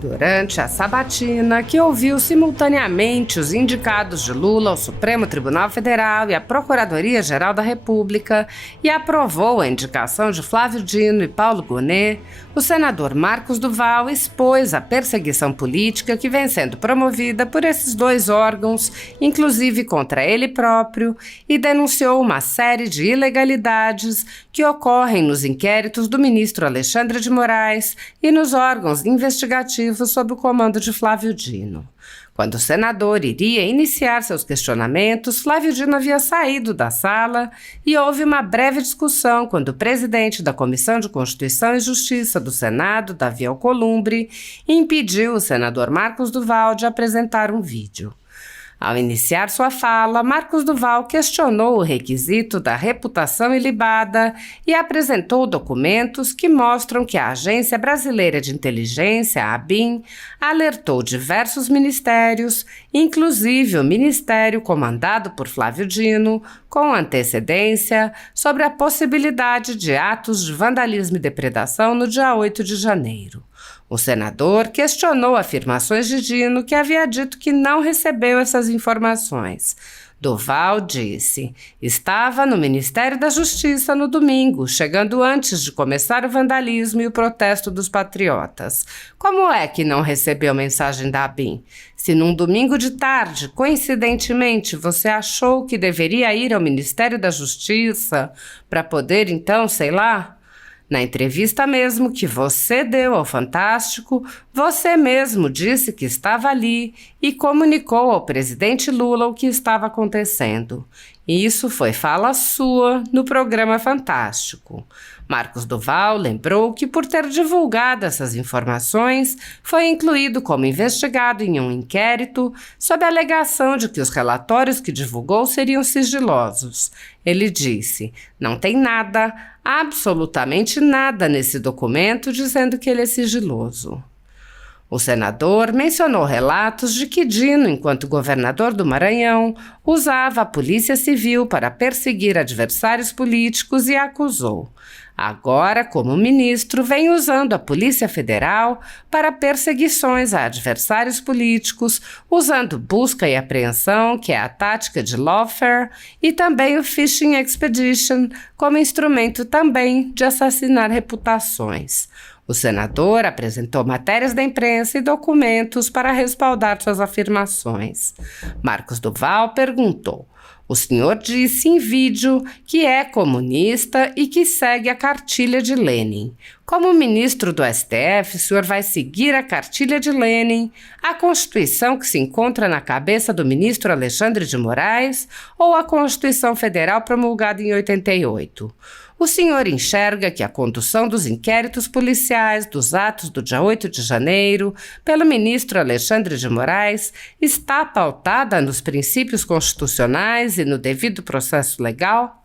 Durante a sabatina, que ouviu simultaneamente os indicados de Lula ao Supremo Tribunal Federal e à Procuradoria-Geral da República e aprovou a indicação de Flávio Dino e Paulo Gonet, o senador Marcos Duval expôs a perseguição política que vem sendo promovida por esses dois órgãos, inclusive contra ele próprio, e denunciou uma série de ilegalidades que ocorrem nos inquéritos do ministro Alexandre de Moraes e nos órgãos investigativos sob o comando de Flávio Dino. Quando o senador iria iniciar seus questionamentos, Flávio Dino havia saído da sala e houve uma breve discussão quando o presidente da Comissão de Constituição e Justiça do Senado, Davi Alcolumbre, impediu o senador Marcos Duval de apresentar um vídeo. Ao iniciar sua fala, Marcos Duval questionou o requisito da reputação ilibada e apresentou documentos que mostram que a Agência Brasileira de Inteligência, a ABIN, alertou diversos ministérios, inclusive o ministério comandado por Flávio Dino, com antecedência, sobre a possibilidade de atos de vandalismo e depredação no dia 8 de janeiro. O senador questionou afirmações de Dino, que havia dito que não recebeu essas informações. Duval disse: estava no Ministério da Justiça no domingo, chegando antes de começar o vandalismo e o protesto dos patriotas. Como é que não recebeu mensagem da ABIN? Se num domingo de tarde, coincidentemente, você achou que deveria ir ao Ministério da Justiça para poder, então, sei lá... Na entrevista mesmo que você deu ao Fantástico, você mesmo disse que estava ali e comunicou ao presidente Lula o que estava acontecendo. Isso foi fala sua no programa Fantástico. Marcos Duval lembrou que, por ter divulgado essas informações, foi incluído como investigado em um inquérito sob a alegação de que os relatórios que divulgou seriam sigilosos. Ele disse: não tem nada, absolutamente nada nesse documento dizendo que ele é sigiloso. O senador mencionou relatos de que Dino, enquanto governador do Maranhão, usava a Polícia Civil para perseguir adversários políticos e acusou: agora, como ministro, vem usando a Polícia Federal para perseguições a adversários políticos, usando busca e apreensão, que é a tática de lawfare, e também o Fishing Expedition, como instrumento também de assassinar reputações. O senador apresentou matérias da imprensa e documentos para respaldar suas afirmações. Marcos Duval perguntou: o senhor disse em vídeo que é comunista e que segue a cartilha de Lenin. Como ministro do STF, o senhor vai seguir a cartilha de Lenin, a Constituição que se encontra na cabeça do ministro Alexandre de Moraes ou a Constituição Federal promulgada em 88? O senhor enxerga que a condução dos inquéritos policiais dos atos do dia 8 de janeiro pelo ministro Alexandre de Moraes está pautada nos princípios constitucionais e no devido processo legal?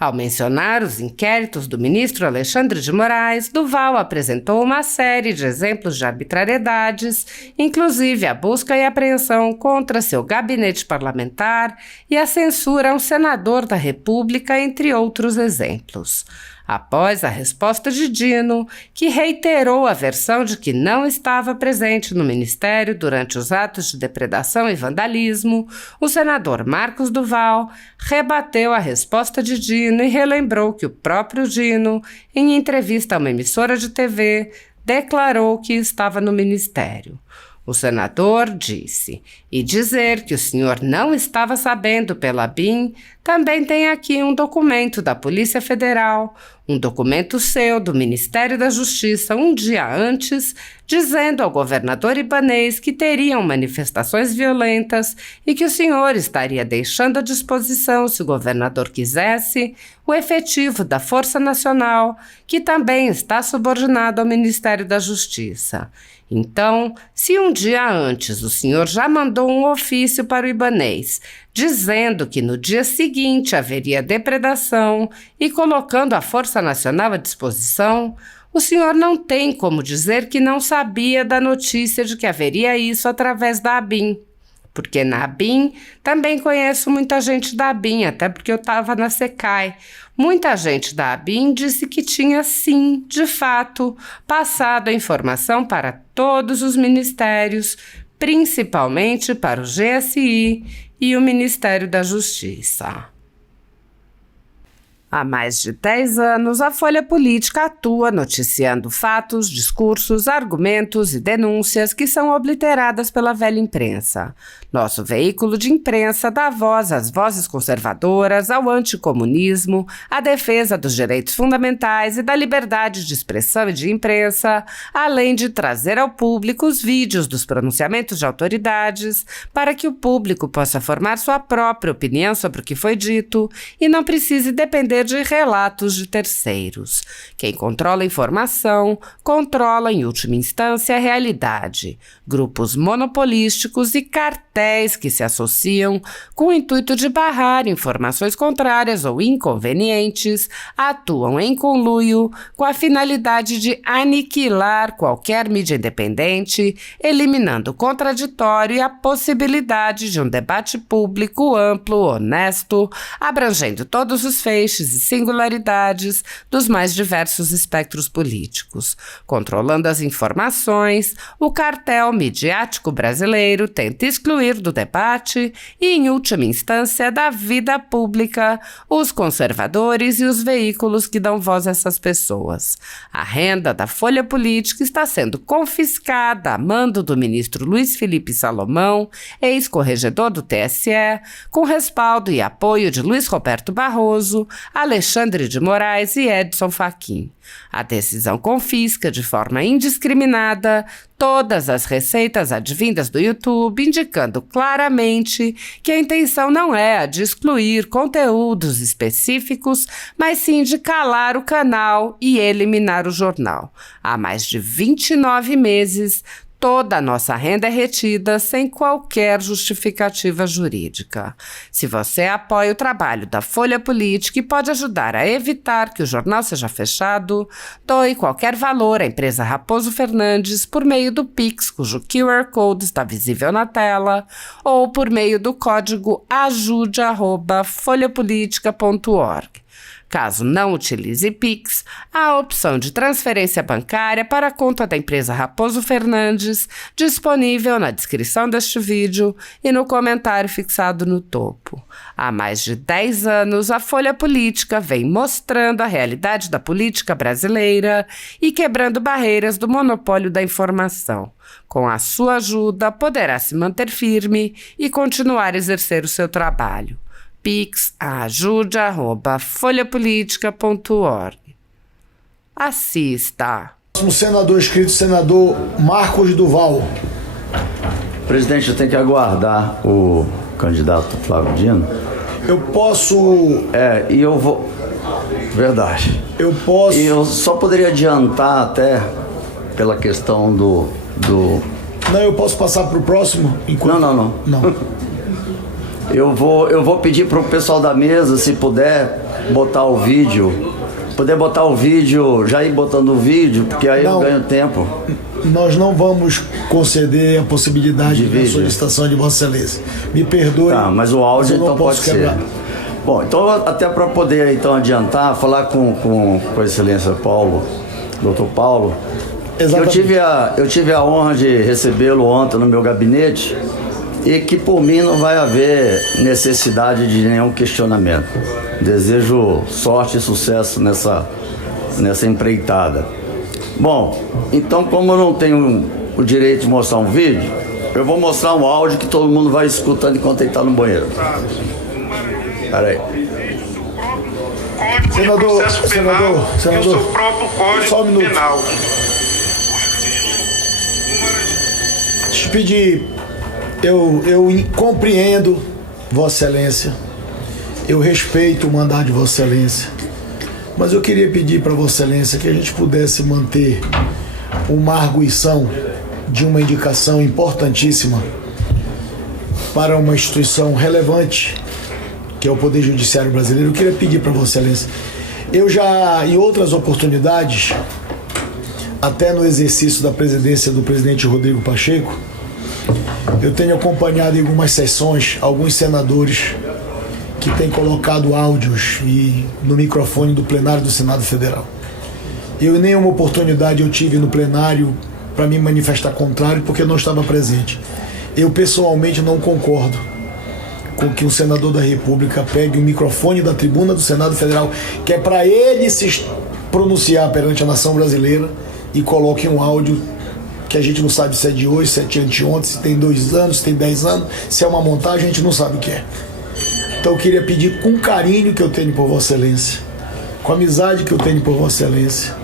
Ao mencionar os inquéritos do ministro Alexandre de Moraes, Duval apresentou uma série de exemplos de arbitrariedades, inclusive a busca e apreensão contra seu gabinete parlamentar e a censura a um senador da República, entre outros exemplos. Após a resposta de Dino, que reiterou a versão de que não estava presente no ministério durante os atos de depredação e vandalismo, o senador Marcos Duval rebateu a resposta de Dino e relembrou que o próprio Dino, em entrevista a uma emissora de TV, declarou que estava no ministério. O senador disse: e dizer que o senhor não estava sabendo pela BIM, também tem aqui um documento da Polícia Federal, um documento seu do Ministério da Justiça um dia antes, dizendo ao governador Ibanez que teriam manifestações violentas e que o senhor estaria deixando à disposição, se o governador quisesse, o efetivo da Força Nacional, que também está subordinado ao Ministério da Justiça. Então, se um dia antes o senhor já mandou um ofício para o Ibanez, dizendo que no dia seguinte haveria depredação e colocando a Força Nacional à disposição, o senhor não tem como dizer que não sabia da notícia de que haveria isso através da ABIN. porque na ABIN também conheço muita gente da ABIN, até porque eu estava na SECAI. Muita gente da ABIN disse que tinha, sim, de fato, passado a informação para todos os ministérios, principalmente para o GSI e o Ministério da Justiça. Há mais de 10 anos, a Folha Política atua noticiando fatos, discursos, argumentos e denúncias que são obliteradas pela velha imprensa. Nosso veículo de imprensa dá voz às vozes conservadoras, ao anticomunismo, à defesa dos direitos fundamentais e da liberdade de expressão e de imprensa, além de trazer ao público os vídeos dos pronunciamentos de autoridades para que o público possa formar sua própria opinião sobre o que foi dito e não precise depender de relatos de terceiros. Quem controla a informação, controla em última instância a realidade. Grupos monopolísticos e cartéis que se associam com o intuito de barrar informações contrárias ou inconvenientes atuam em conluio com a finalidade de aniquilar qualquer mídia independente, eliminando o contraditório e a possibilidade de um debate público amplo, honesto, abrangendo todos os feixes e singularidades dos mais diversos espectros políticos. Controlando as informações, o cartel midiático brasileiro tenta excluir do debate e, em última instância, da vida pública, os conservadores e os veículos que dão voz a essas pessoas. A renda da Folha Política está sendo confiscada a mando do ministro Luiz Felipe Salomão, ex-corregedor do TSE, com respaldo e apoio de Luiz Roberto Barroso, Alexandre de Moraes e Edson Fachin. A decisão confisca de forma indiscriminada todas as receitas advindas do YouTube, indicando claramente que a intenção não é a de excluir conteúdos específicos, mas sim de calar o canal e eliminar o jornal. Há mais de 29 meses, toda a nossa renda é retida sem qualquer justificativa jurídica. Se você apoia o trabalho da Folha Política e pode ajudar a evitar que o jornal seja fechado, doe qualquer valor à empresa Raposo Fernandes por meio do Pix, cujo QR Code está visível na tela, ou por meio do código ajude@folhapolitica.org. Caso não utilize Pix, há a opção de transferência bancária para a conta da empresa Raposo Fernandes, disponível na descrição deste vídeo e no comentário fixado no topo. Há mais de 10 anos, a Folha Política vem mostrando a realidade da política brasileira e quebrando barreiras do monopólio da informação. Com a sua ajuda, poderá se manter firme e continuar a exercer o seu trabalho. Pix ajude@folhapolitica.org. Assista. O senador inscrito, senador Marcos Duval. Presidente, eu tenho que aguardar o candidato Flávio Dino. Eu posso... E eu vou... Verdade. Eu posso... E eu só poderia adiantar até pela questão do... Não, eu posso passar para o próximo? Enquanto... Não. Eu vou pedir para o pessoal da mesa, se puder, botar o vídeo. Já ir botando o vídeo, porque aí eu ganho tempo. Nós não vamos conceder a possibilidade de solicitação de Vossa Excelência. Me perdoe. Tá, mas o áudio então pode ser. Bom, então até para poder então adiantar, falar com a Excelência Dr. Paulo. Exatamente. Eu tive a honra de recebê-lo ontem no meu gabinete. E que por mim não vai haver necessidade de nenhum questionamento. Desejo sorte e sucesso nessa empreitada. Bom, então como eu não tenho o direito de mostrar um vídeo, eu vou mostrar um áudio que todo mundo vai escutando enquanto ele está no banheiro. Peraí. Senador, e o seu próprio Código Penal. Deixa eu pedir... Eu compreendo Vossa Excelência, eu respeito o mandato de Vossa Excelência, mas eu queria pedir para Vossa Excelência que a gente pudesse manter uma arguição de uma indicação importantíssima para uma instituição relevante, que é o Poder Judiciário Brasileiro. Eu queria pedir para Vossa Excelência, eu já, em outras oportunidades, até no exercício da presidência do presidente Rodrigo Pacheco, Eu tenho acompanhado em algumas sessões alguns senadores que têm colocado áudios no microfone do plenário do Senado Federal. Eu, em nenhuma oportunidade eu tive no plenário para me manifestar contrário, porque eu não estava presente. Eu pessoalmente não concordo com que um senador da República pegue o microfone da tribuna do Senado Federal, que é para ele se pronunciar perante a nação brasileira, e coloque um áudio que a gente não sabe se é de hoje, se é de anteontem, se tem 2 anos, se tem 10 anos, se é uma montagem, a gente não sabe o que é. Então eu queria pedir, com o carinho que eu tenho por Vossa Excelência, com a amizade que eu tenho por Vossa Excelência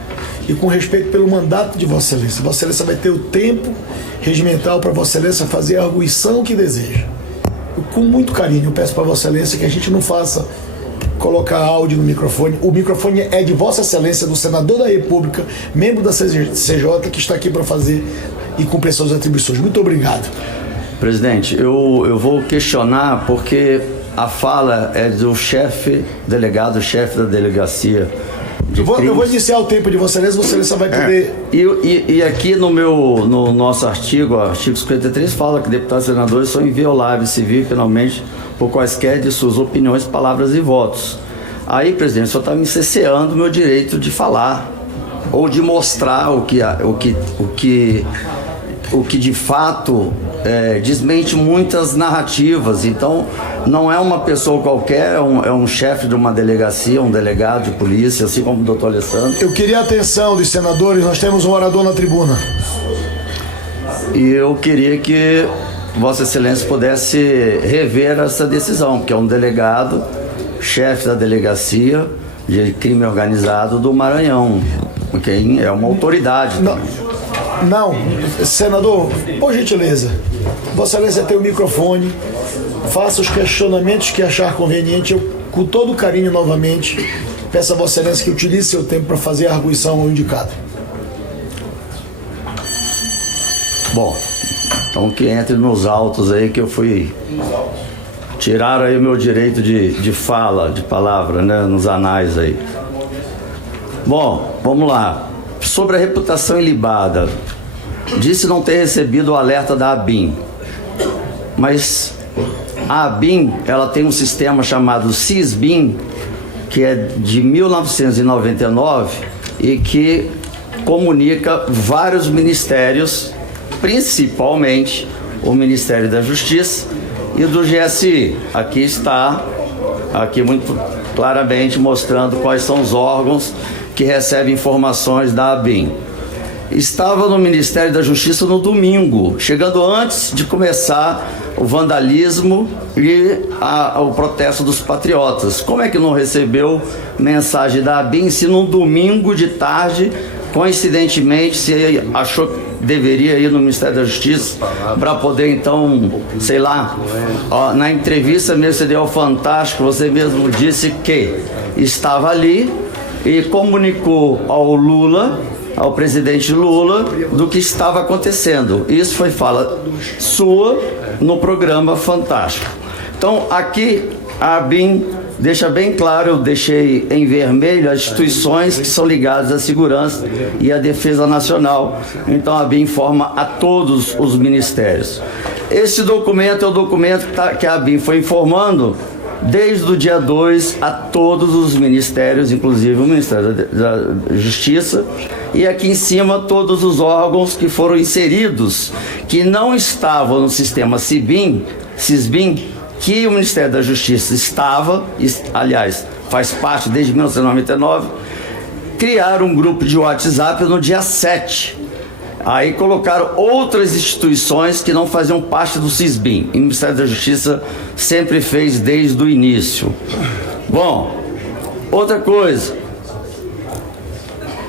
e com respeito pelo mandato de Vossa Excelência, Vossa Excelência vai ter o tempo regimental para Vossa Excelência fazer a arguição que deseja. Com muito carinho eu peço para Vossa Excelência que a gente não faça colocar áudio no microfone. O microfone é de Vossa Excelência, do Senador da República, membro da CJ, que está aqui para fazer e cumprir suas atribuições. Muito obrigado. Presidente, eu vou questionar porque a fala é do chefe delegado, chefe da delegacia. Eu vou iniciar o tempo de Vossa Excelência vai poder... E aqui no nosso artigo 53, fala que deputados e senadores são invioláveis civil e penalmente por quaisquer de suas opiniões, palavras e votos. Aí, presidente, o senhor está me cerceando o meu direito de falar ou de mostrar o que de fato desmente muitas narrativas. Então, não é uma pessoa qualquer, é um chefe de uma delegacia, um delegado de polícia, assim como o doutor Alessandro. Eu queria a atenção dos senadores, nós temos um orador na tribuna. E eu queria que Vossa Excelência pudesse rever essa decisão, porque é um delegado, chefe da delegacia de crime organizado do Maranhão, porque é uma autoridade. Não, senador, por gentileza, Vossa Excelência tem o microfone, faça os questionamentos que achar conveniente. Eu, com todo carinho, novamente, peço a Vossa Excelência que utilize seu tempo para fazer a arguição ao indicado. Bom, então que entre nos autos aí que eu fui... Tiraram aí o meu direito de fala, de palavra, né, nos anais aí. Bom, vamos lá. Sobre a reputação ilibada, disse não ter recebido o alerta da ABIN, mas a ABIN, ela tem um sistema chamado SISBIN, que é de 1999 e que comunica vários ministérios, principalmente o Ministério da Justiça e do GSI. Aqui está, aqui muito claramente mostrando quais são os órgãos que recebe informações da ABIN. Estava no Ministério da Justiça no domingo, chegando antes de começar o vandalismo e o protesto dos patriotas. Como é que não recebeu mensagem da ABIN se no domingo de tarde, coincidentemente, se achou que deveria ir no Ministério da Justiça para poder então, sei lá, na entrevista mesmo você deu ao Fantástico, você mesmo disse que estava ali e comunicou ao Lula, ao presidente Lula, do que estava acontecendo. Isso foi fala sua no programa Fantástico. Então, aqui a ABIN deixa bem claro, eu deixei em vermelho as instituições que são ligadas à segurança e à defesa nacional. Então, a ABIN informa a todos os ministérios. Esse documento é o documento que a ABIN foi informando desde o dia 2 a todos os ministérios, inclusive o Ministério da Justiça, e aqui em cima todos os órgãos que foram inseridos, que não estavam no sistema SISBIN, que o Ministério da Justiça estava, aliás, faz parte desde 1999, criaram um grupo de WhatsApp no dia 7. Aí colocaram outras instituições que não faziam parte do SISBIN. E o Ministério da Justiça sempre fez desde o início. Bom, outra coisa.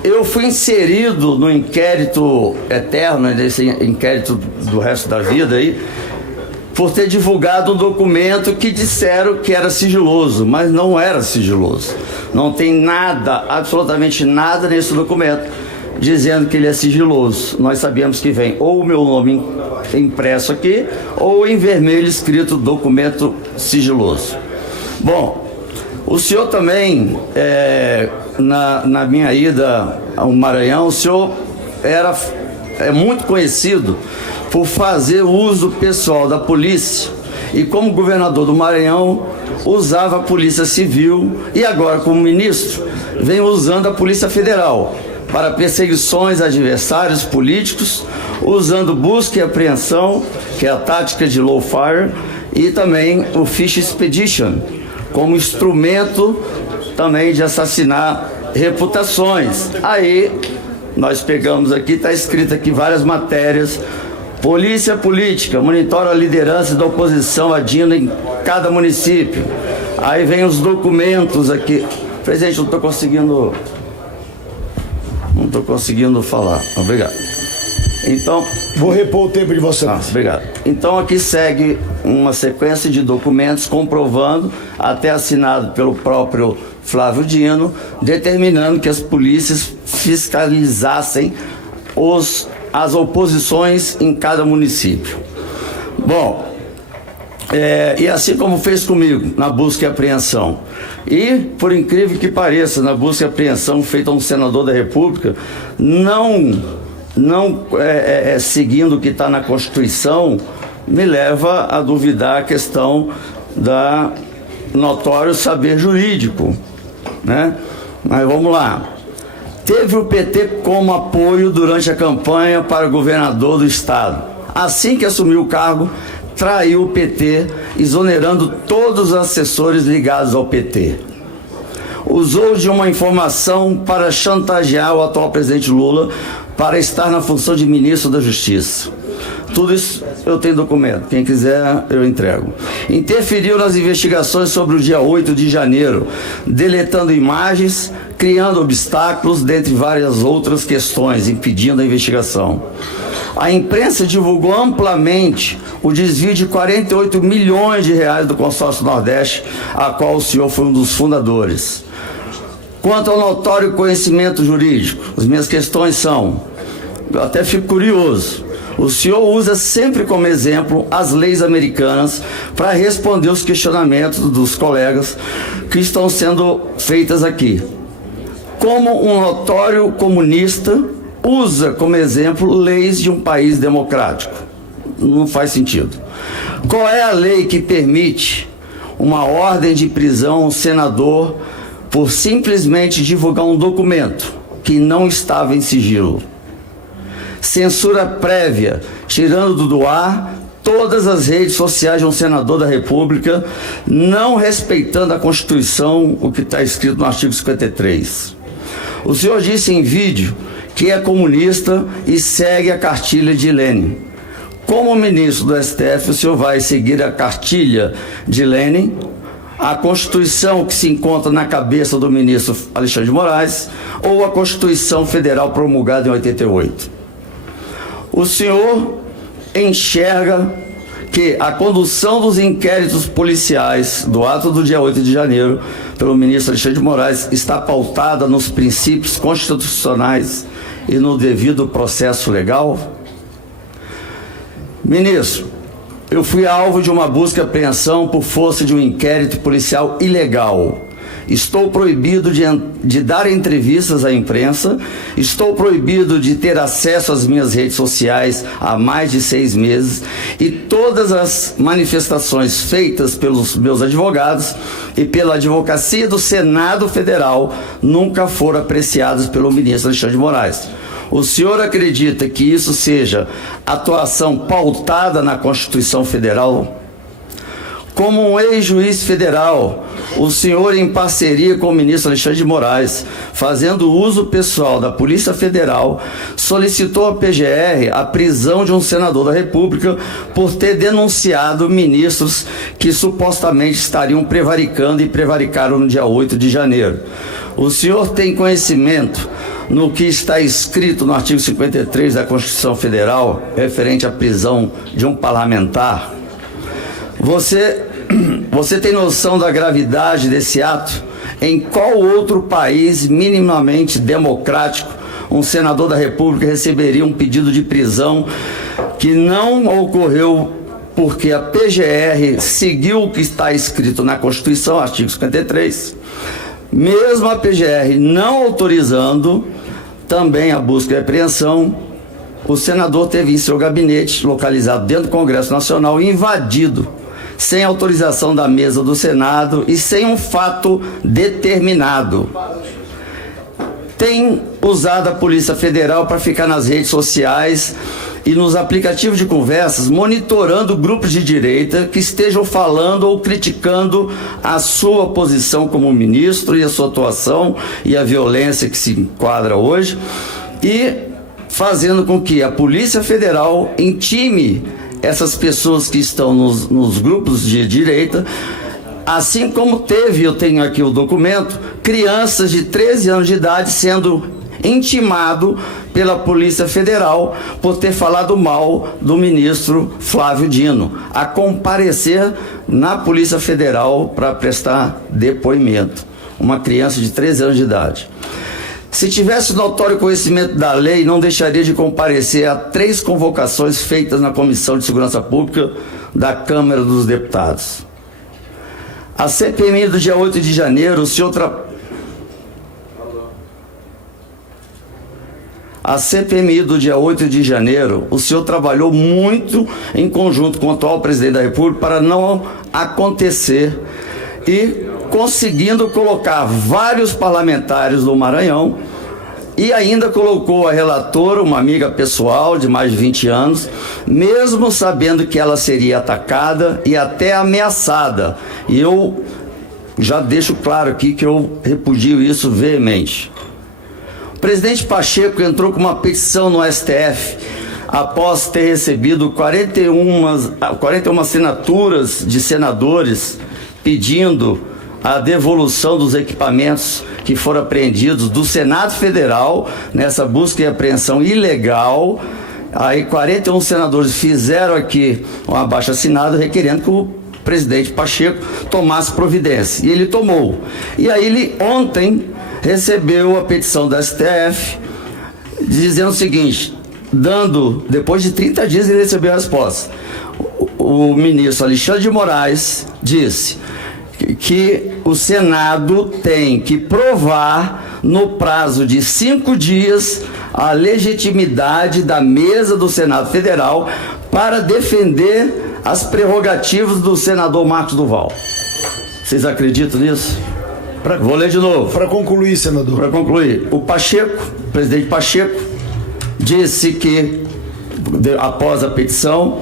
Eu fui inserido no inquérito eterno, nesse inquérito do resto da vida aí, por ter divulgado um documento que disseram que era sigiloso, mas não era sigiloso. Não tem nada, absolutamente nada nesse documento dizendo que ele é sigiloso. Nós sabemos que vem ou o meu nome impresso aqui, ou em vermelho escrito documento sigiloso. Bom, o senhor também, na minha ida ao Maranhão, o senhor era é muito conhecido por fazer uso pessoal da polícia e, como governador do Maranhão, usava a Polícia Civil e agora, como ministro, vem usando a Polícia Federal para perseguições a adversários políticos, usando busca e apreensão, que é a tática de lawfare, e também o Fish Expedition, como instrumento também de assassinar reputações. Aí nós pegamos aqui, está escrito aqui várias matérias. Polícia Política monitora a liderança da oposição a Dino em cada município. Aí vem os documentos aqui. Presidente, não estou conseguindo falar. Obrigado. Então, vou repor o tempo de Vossa Excelência. Obrigado. Então aqui segue uma sequência de documentos comprovando, até assinado pelo próprio Flávio Dino, determinando que as polícias fiscalizassem as oposições em cada município. Bom, e assim como fez comigo na busca e apreensão. E, por incrível que pareça, na busca e apreensão feita a um senador da República, não seguindo o que está na Constituição, me leva a duvidar a questão da notório saber jurídico, né? Mas vamos lá. Teve o PT como apoio durante a campanha para governador do estado. Assim que assumiu o cargo, traiu o PT, exonerando todos os assessores ligados ao PT. Usou de uma informação para chantagear o atual presidente Lula para estar na função de ministro da Justiça. Tudo isso eu tenho documento, quem quiser eu entrego. Interferiu nas investigações sobre o dia 8 de janeiro, deletando imagens, criando obstáculos, dentre várias outras questões, impedindo a investigação. A imprensa divulgou amplamente o desvio de 48 milhões de reais do consórcio Nordeste, a qual o senhor foi um dos fundadores. Quanto ao notório conhecimento jurídico, as minhas questões são, eu até fico curioso, o senhor usa sempre como exemplo as leis americanas para responder os questionamentos dos colegas que estão sendo feitas aqui. Como um notório comunista usa como exemplo leis de um país democrático? Não faz sentido. Qual é a lei que permite uma ordem de prisão a um senador por simplesmente divulgar um documento que não estava em sigilo? Censura prévia, tirando do ar todas as redes sociais de um senador da República, não respeitando a Constituição, o que está escrito no artigo 53. O senhor disse em vídeo que é comunista e segue a cartilha de Lenin. Como ministro do STF, o senhor vai seguir a cartilha de Lenin, a Constituição que se encontra na cabeça do ministro Alexandre de Moraes, ou a Constituição Federal promulgada em 88? O senhor enxerga que a condução dos inquéritos policiais do ato do dia 8 de janeiro pelo ministro Alexandre de Moraes está pautada nos princípios constitucionais e no devido processo legal? Ministro, eu fui alvo de uma busca e apreensão por força de um inquérito policial ilegal. Estou proibido de dar entrevistas à imprensa, estou proibido de ter acesso às minhas redes sociais há mais de 6 meses e todas as manifestações feitas pelos meus advogados e pela advocacia do Senado Federal nunca foram apreciadas pelo ministro Alexandre de Moraes. O senhor acredita que isso seja atuação pautada na Constituição Federal? Como um ex-juiz federal, o senhor, em parceria com o ministro Alexandre de Moraes, fazendo uso pessoal da Polícia Federal, solicitou à PGR a prisão de um senador da República por ter denunciado ministros que supostamente estariam prevaricando e prevaricaram no dia 8 de janeiro. O senhor tem conhecimento no que está escrito no artigo 53 da Constituição Federal, referente à prisão de um parlamentar? Você tem noção da gravidade desse ato? Em qual outro país minimamente democrático um senador da República receberia um pedido de prisão que não ocorreu porque a PGR seguiu o que está escrito na Constituição, artigo 53, mesmo a PGR não autorizando também a busca e apreensão, o senador teve em seu gabinete, localizado dentro do Congresso Nacional, invadido, sem autorização da mesa do Senado e sem um fato determinado. Tem usado a Polícia Federal para ficar nas redes sociais e nos aplicativos de conversas, monitorando grupos de direita que estejam falando ou criticando a sua posição como ministro e a sua atuação e a violência que se enquadra hoje, e fazendo com que a Polícia Federal intime essas pessoas que estão nos grupos de direita, assim como teve, eu tenho aqui o documento, crianças de 13 anos de idade sendo intimado pela Polícia Federal por ter falado mal do ministro Flávio Dino, a comparecer na Polícia Federal para prestar depoimento. Uma criança de 13 anos de idade. Se tivesse notório conhecimento da lei, não deixaria de comparecer a 3 convocações feitas na Comissão de Segurança Pública da Câmara dos Deputados. A CPMI do dia 8 de janeiro, o senhor A CPMI do dia 8 de janeiro, o senhor trabalhou muito em conjunto com o atual presidente da República para não acontecer e conseguindo colocar vários parlamentares do Maranhão e ainda colocou a relatora, uma amiga pessoal de mais de 20 anos, mesmo sabendo que ela seria atacada e até ameaçada. E eu já deixo claro aqui que eu repudio isso veemente. O presidente Pacheco entrou com uma petição no STF após ter recebido 41 assinaturas de senadores pedindo a devolução dos equipamentos que foram apreendidos do Senado Federal nessa busca e apreensão ilegal. Aí 41 senadores fizeram aqui um abaixo-assinado requerendo que o presidente Pacheco tomasse providência. E ele tomou. E aí ele ontem recebeu a petição da STF dizendo o seguinte, depois de 30 dias ele recebeu a resposta. O ministro Alexandre de Moraes disse que o Senado tem que provar no prazo de 5 dias a legitimidade da mesa do Senado Federal para defender as prerrogativas do senador Marcos Duval. Vocês acreditam nisso? Vou ler de novo. Para concluir, senador. Para concluir, o presidente Pacheco, disse que, após a petição,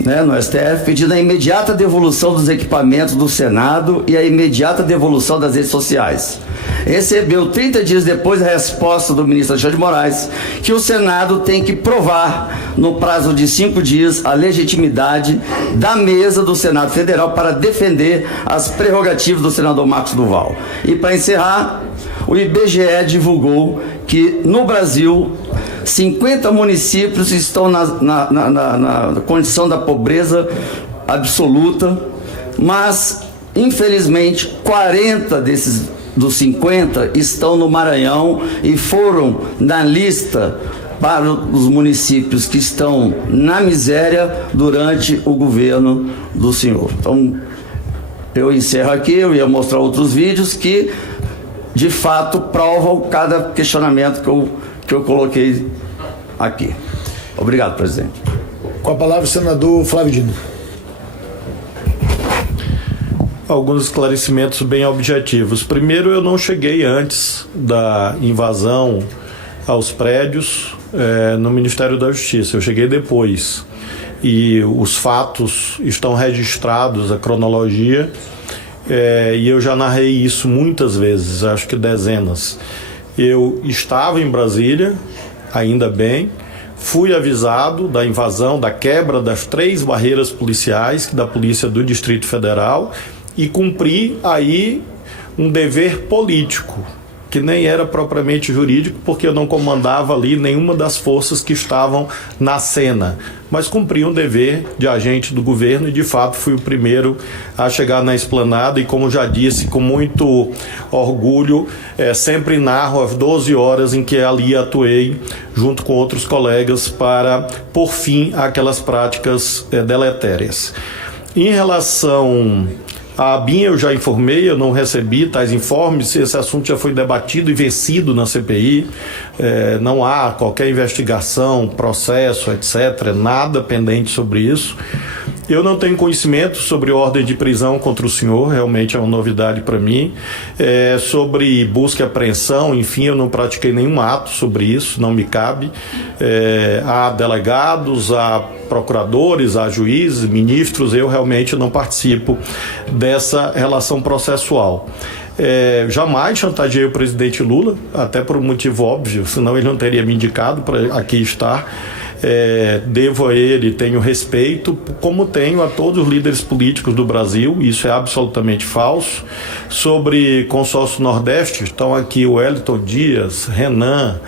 no STF, pedindo a imediata devolução dos equipamentos do Senado e a imediata devolução das redes sociais. Recebeu 30 dias depois a resposta do ministro Alexandre de Moraes que o Senado tem que provar no prazo de 5 dias a legitimidade da mesa do Senado Federal para defender as prerrogativas do senador Marcos Duval. E para encerrar, o IBGE divulgou que no Brasil 50 municípios estão na condição da pobreza absoluta, mas infelizmente 40 dos 50 estão no Maranhão e foram na lista para os municípios que estão na miséria durante o governo do senhor. Então, eu encerro aqui, eu ia mostrar outros vídeos que de fato provam cada questionamento que eu coloquei aqui. Obrigado, presidente. Com a palavra o senador Flávio Dino. Alguns esclarecimentos bem objetivos. Primeiro, eu não cheguei antes da invasão aos prédios no Ministério da Justiça. Eu cheguei depois. E os fatos estão registrados, a cronologia, e eu já narrei isso muitas vezes, acho que dezenas. Eu estava em Brasília, ainda bem, fui avisado da invasão, da quebra das 3 barreiras policiais da Polícia do Distrito Federal e cumpri aí um dever político, que nem era propriamente jurídico, porque eu não comandava ali nenhuma das forças que estavam na cena, mas cumpri um dever de agente do governo e de fato fui o primeiro a chegar na esplanada e, como já disse, com muito orgulho, sempre narro as 12 horas em que ali atuei junto com outros colegas para pôr fim àquelas práticas deletérias. Em relação A ABIN eu já informei, eu não recebi tais informes, esse assunto já foi debatido e vencido na CPI, não há qualquer investigação, processo, etc., nada pendente sobre isso. Eu não tenho conhecimento sobre ordem de prisão contra o senhor, realmente é uma novidade para mim. Sobre busca e apreensão, enfim, eu não pratiquei nenhum ato sobre isso, não me cabe. Há delegados, há procuradores, há juízes, ministros, eu realmente não participo dessa relação processual. Jamais chantageei o presidente Lula, até por um motivo óbvio, senão ele não teria me indicado para aqui estar. Devo a ele, tenho respeito, como tenho a todos os líderes políticos do Brasil, isso é absolutamente falso. Sobre consórcio Nordeste, estão aqui o Wellington Dias, Renan,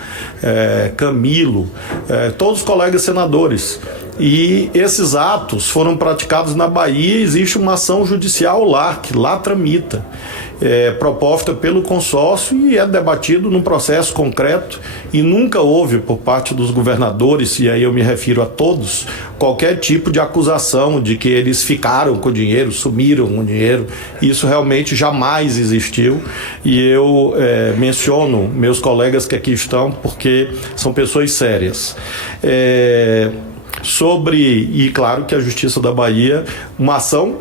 Camilo, todos os colegas senadores. E esses atos foram praticados na Bahia, existe uma ação judicial lá, que lá tramita. Proposta pelo consórcio e é debatido num processo concreto e nunca houve por parte dos governadores, e aí eu me refiro a todos, qualquer tipo de acusação de que eles ficaram com o dinheiro, sumiram com o dinheiro. Isso realmente jamais existiu e eu menciono meus colegas que aqui estão porque são pessoas sérias. E claro que a Justiça da Bahia, uma ação,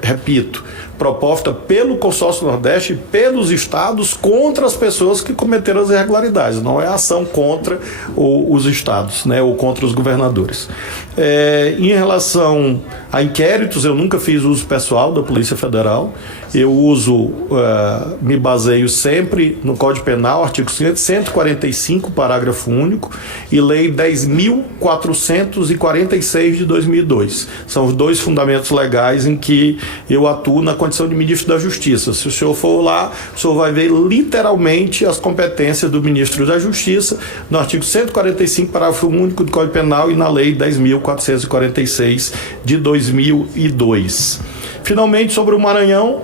repito, proposta pelo Consórcio Nordeste e pelos estados contra as pessoas que cometeram as irregularidades. Não é ação contra os estados, né, ou contra os governadores. Em relação a inquéritos, eu nunca fiz uso pessoal da Polícia Federal. Eu me baseio sempre no Código Penal, artigo 145, parágrafo único, e Lei 10.446 de 2002. São os dois fundamentos legais em que eu atuo na condição de ministro da Justiça. Se o senhor for lá, o senhor vai ver literalmente as competências do ministro da Justiça no artigo 145, parágrafo único do Código Penal e na Lei 10.446 de 2002. Finalmente, sobre o Maranhão,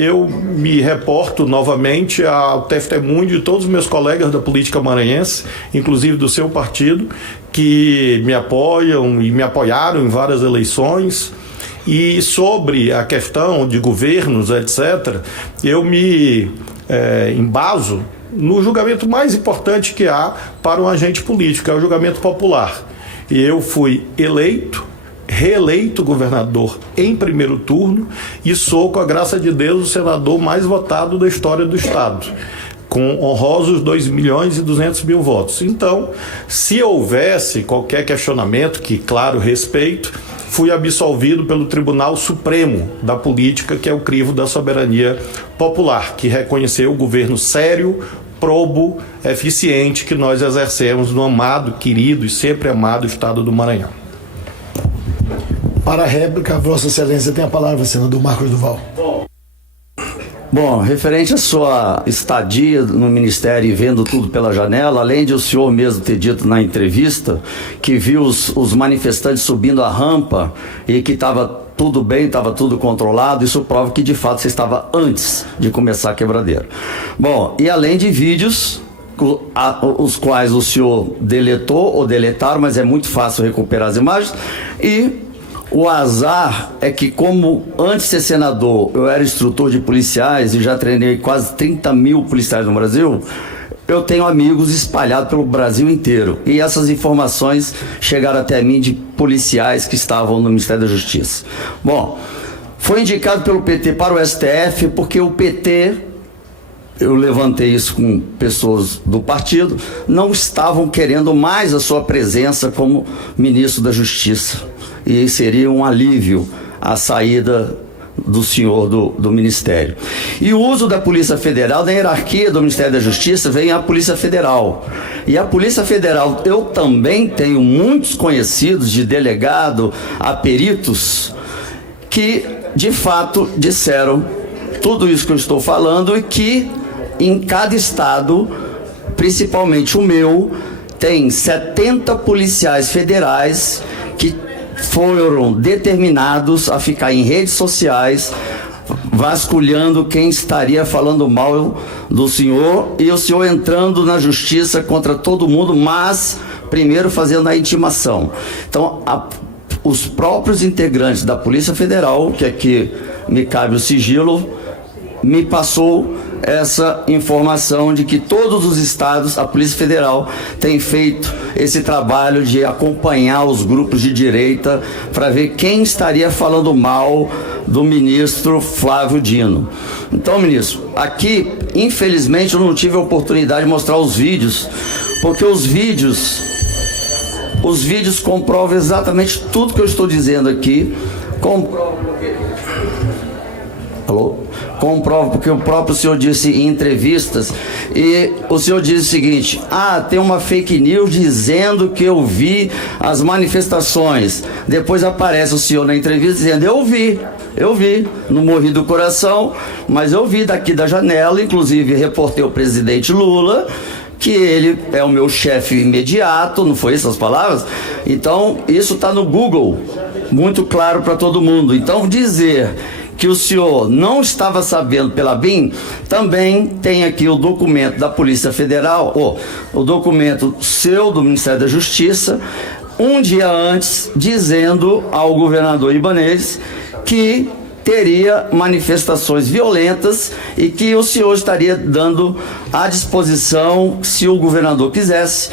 eu me reporto novamente ao testemunho de todos os meus colegas da política maranhense, inclusive do seu partido, que me apoiam e me apoiaram em várias eleições. E sobre a questão de governos, etc., eu me embaso no julgamento mais importante que há para um agente político, é o julgamento popular. E eu fui reeleito governador em primeiro turno e sou, com a graça de Deus, o senador mais votado da história do estado, com honrosos 2.200.000 votos. Então, se houvesse qualquer questionamento, que claro respeito, fui absolvido pelo Tribunal Supremo da Política, que é o crivo da soberania popular, que reconheceu o governo sério, probo, eficiente que nós exercemos no amado, querido e sempre amado estado do Maranhão. Para a réplica, Vossa Excelência tem a palavra, senador Marcos Duval. Bom, referente à sua estadia no Ministério e vendo tudo pela janela, além de o senhor mesmo ter dito na entrevista que viu os manifestantes subindo a rampa e que estava tudo bem, estava tudo controlado, isso prova que de fato você estava antes de começar a quebradeira. Bom, e além de vídeos, os quais o senhor deletou ou deletaram, mas é muito fácil recuperar as imagens, e o azar é que, como antes de ser senador eu era instrutor de policiais e já treinei quase 30.000 policiais no Brasil, eu tenho amigos espalhados pelo Brasil inteiro. E essas informações chegaram até mim de policiais que estavam no Ministério da Justiça. Bom, foi indicado pelo PT para o STF porque o PT, eu levantei isso com pessoas do partido, não estavam querendo mais a sua presença como ministro da Justiça. E seria um alívio a saída do senhor do Ministério. E o uso da Polícia Federal, da hierarquia do Ministério da Justiça, vem a Polícia Federal. E a Polícia Federal, eu também tenho muitos conhecidos, de delegado a peritos, que de fato disseram tudo isso que eu estou falando e que em cada estado, principalmente o meu, tem 70 policiais federais que foram determinados a ficar em redes sociais vasculhando quem estaria falando mal do senhor, e o senhor entrando na justiça contra todo mundo, mas primeiro fazendo a intimação. Então os próprios integrantes da Polícia Federal, que aqui me cabe o sigilo, me passou essa informação de que todos os estados, a Polícia Federal tem feito esse trabalho de acompanhar os grupos de direita para ver quem estaria falando mal do ministro Flávio Dino. Então, ministro, aqui, infelizmente, eu não tive a oportunidade de mostrar os vídeos, porque os vídeos comprovam exatamente tudo que eu estou dizendo aqui. Comprovo, porque o próprio senhor disse em entrevistas, e o senhor diz o seguinte: tem uma fake news dizendo que eu vi as manifestações. Depois aparece o senhor na entrevista dizendo: eu vi, não morri do coração, mas eu vi daqui da janela, inclusive reportei o presidente Lula, que ele é o meu chefe imediato, não foi essas palavras? Então, isso está no Google, muito claro para todo mundo. Então, dizer que o senhor não estava sabendo pela BIM, também tem aqui o documento da Polícia Federal, o documento seu do Ministério da Justiça, um dia antes, dizendo ao governador Ibanez que teria manifestações violentas e que o senhor estaria dando à disposição, se o governador quisesse,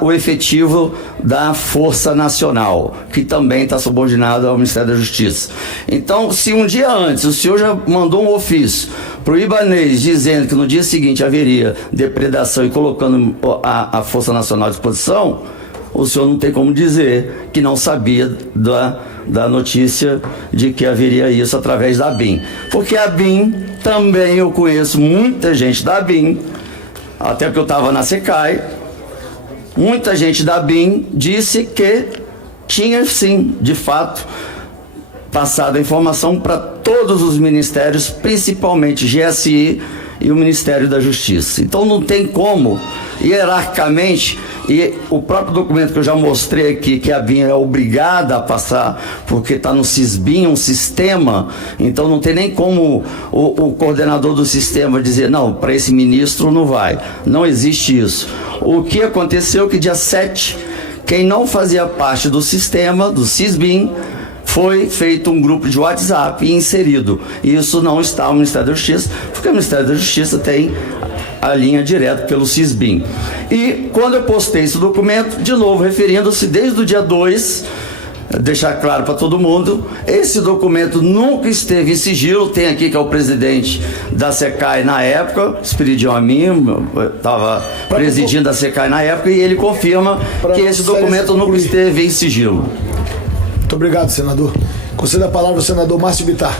o efetivo da Força Nacional, que também está subordinado ao Ministério da Justiça. Então, se um dia antes o senhor já mandou um ofício para o Ibanez dizendo que no dia seguinte haveria depredação e colocando a Força Nacional à disposição, o senhor não tem como dizer que não sabia da notícia de que haveria isso através da BIM. Porque a BIM, também eu conheço muita gente da BIM, até porque eu estava na SECAI, muita gente da BIM disse que tinha sim, de fato, passado a informação para todos os ministérios, principalmente GSI e o Ministério da Justiça. Então não tem como, hierarquicamente, e o próprio documento que eu já mostrei aqui, que a BIM é obrigada a passar, porque está no SISBIM, um sistema, então não tem nem como o coordenador do sistema dizer: não, para esse ministro não vai. Não existe isso. O que aconteceu é que dia 7, quem não fazia parte do sistema, do SISBIM, foi feito um grupo de WhatsApp e inserido. Isso não está no Ministério da Justiça, porque o Ministério da Justiça tem a linha direta pelo SISBIM. E quando eu postei esse documento, de novo referindo-se desde o dia 2, deixar claro para todo mundo, esse documento nunca esteve em sigilo. Tem aqui que é o presidente da SECAI na época, Espiridião a mim, estava presidindo a SECAI na época, e ele confirma que esse documento nunca esteve em sigilo. Muito obrigado, senador. Concedo a palavra ao senador Márcio Bittar.